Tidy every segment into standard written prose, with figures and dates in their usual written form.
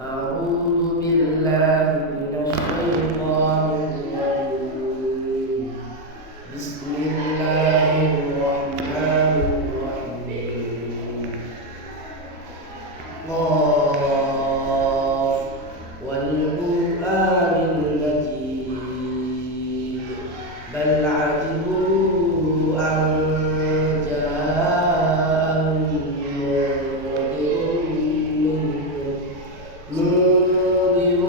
أعوذ بالله من الشيطان الرجيم. بسم الله الرحمن الرحيم. قاف والقرآن المجيد بل عجبوا أن جاءهم منذر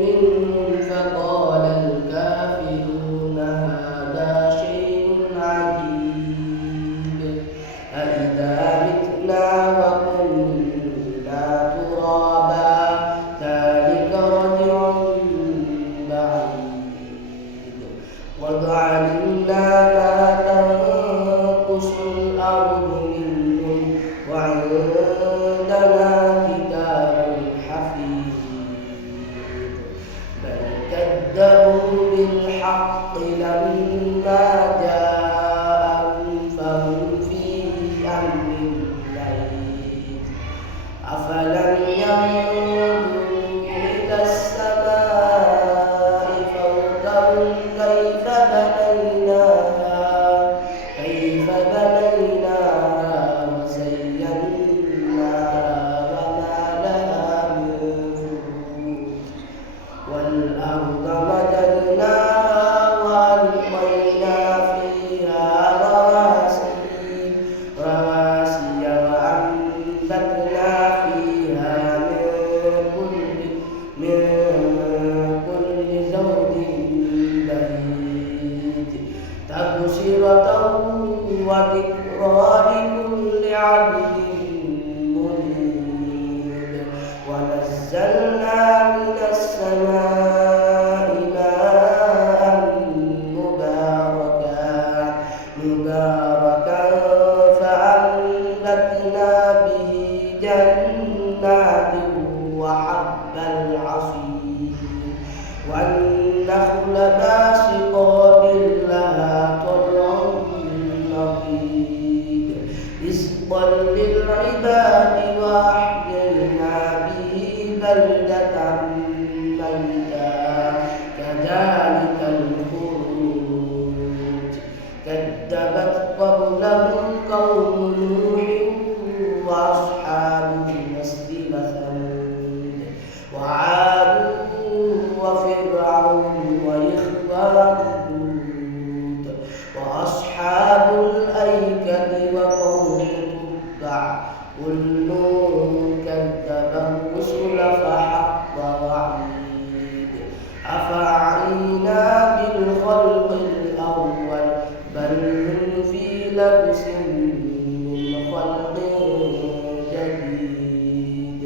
منهم فقال الكافرون هذا شيء عجيب أإذا متنا وكنا ترابا ذلك رجع بعيد قد علمنا ما تنقص الأرض منهم وعندنا كتاب حفيظ بل كذبوا بالحق لما جاءهم فهم في أمر مريج أفلم ينظروا إلى السماء فوقهم كيف بنيناها وزيناها وما لها من فروج والأرض مددناها وألقينا فيها رواسي وأنبتنا فيها من كل زوج بهيج تبصرة وذكرى لكل عبد منيب ونزلنا من السماء ماء مباركا فأنبتنا به جنات وحب العصير والنخل باسقات لها طلع نضيد رزقا للعباد وأحيينا به بلدة ميتا كذلك الخروج كذبت قبلهم قوم نوح وأصحاب الرس وثمود وعاد وفرعون وإخوان لوط وأصحاب الأيكة وقوم تبع كل كذب الرسل فحق وعيد أفعينا بالخلق الأول بل هم في لبس من خلق جديد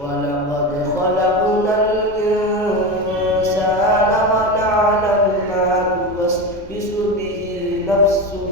ولقد خلقنا الإنسان ونعلم ما توسوس به نفسه